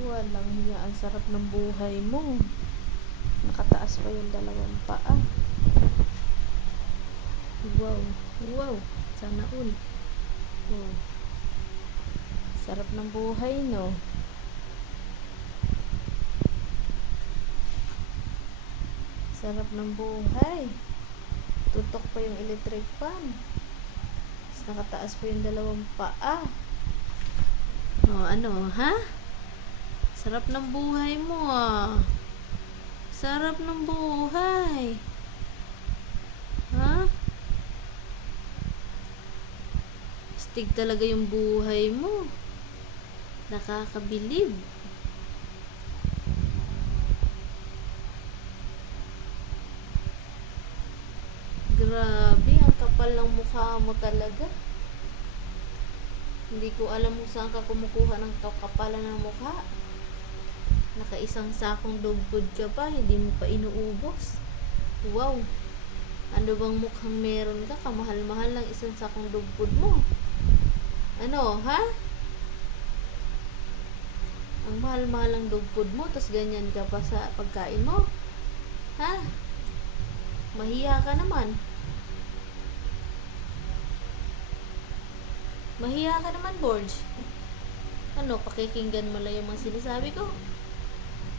Walang hiya, ang sarap ng buhay mo. Nakataas pa yung dalawang paa. Wow, wow, sana all. Wow. Sarap ng buhay, no? Sarap ng buhay. Tutok pa yung electric fan. Tapos nakataas pa yung dalawang paa. Oh, ano, ha? Sarap ng buhay mo, ah. Sarap ng buhay. Ha? Astig talaga yung buhay mo. Nakakabilib. Grabe, ang kapal ng mukha mo talaga. Hindi ko alam kung saan ka kumukuha ng kapalan ng mukha. Nakaisang sakong dog food ka pa, hindi mo pa inuubos. Wow! Ano bang mukhang meron ka? Kamahal-mahal lang isang sakong dog food mo. Ano, ha? Ang mahal-mahal ng dog food mo, tas ganyan ka pa sa pagkain mo? Ha? Mahiya ka naman. Mahiya ka naman, Borge. Ano, pakikinggan mo lang yung mga sinasabi ko?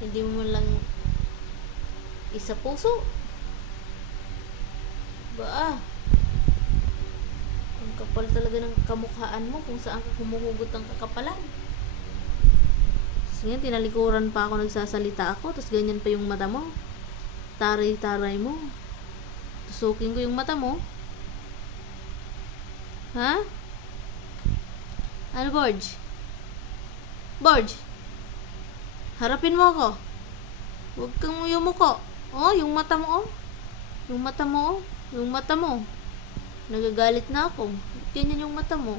Hindi mo lang isa puso? Ba, ang kapal talaga ng kamukhaan mo kung saan ka humuhugot ng kakapalan. Tapos ngayon, tinalikuran pa ako, nagsasalita ako, tapos ganyan pa yung mata mo. Taray-taray mo. Tusukin ko yung mata mo. Ha? Ano, Borge? Borge? Harapin mo ako. Huwag kang yumuko. Oh, yung mata mo, oh. Yung mata mo, oh. Yung mata mo. Nagagalit na ako. Ganyan yung mata mo.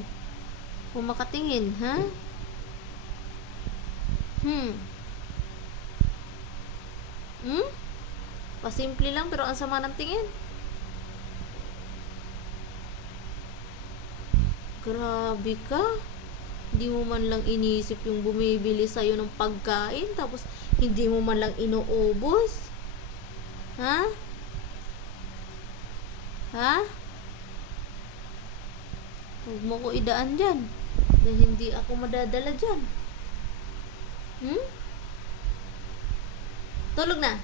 Kung makatingin, ha? Hmm? Pasimple lang pero ang sama ng tingin. Grabe ka. Hindi mo man lang inisip yung bumibili sa'yo ng pagkain, tapos hindi mo man lang inuubos. Ha? Ha? Huwag mo ko idaan dyan. Dahil hindi ako madadala dyan. Tulog na.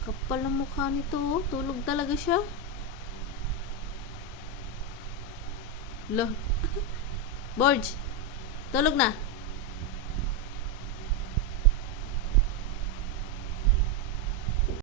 Kapal ng mukha nito, oh. Tulog talaga siya. Lah. Borge, tulog na.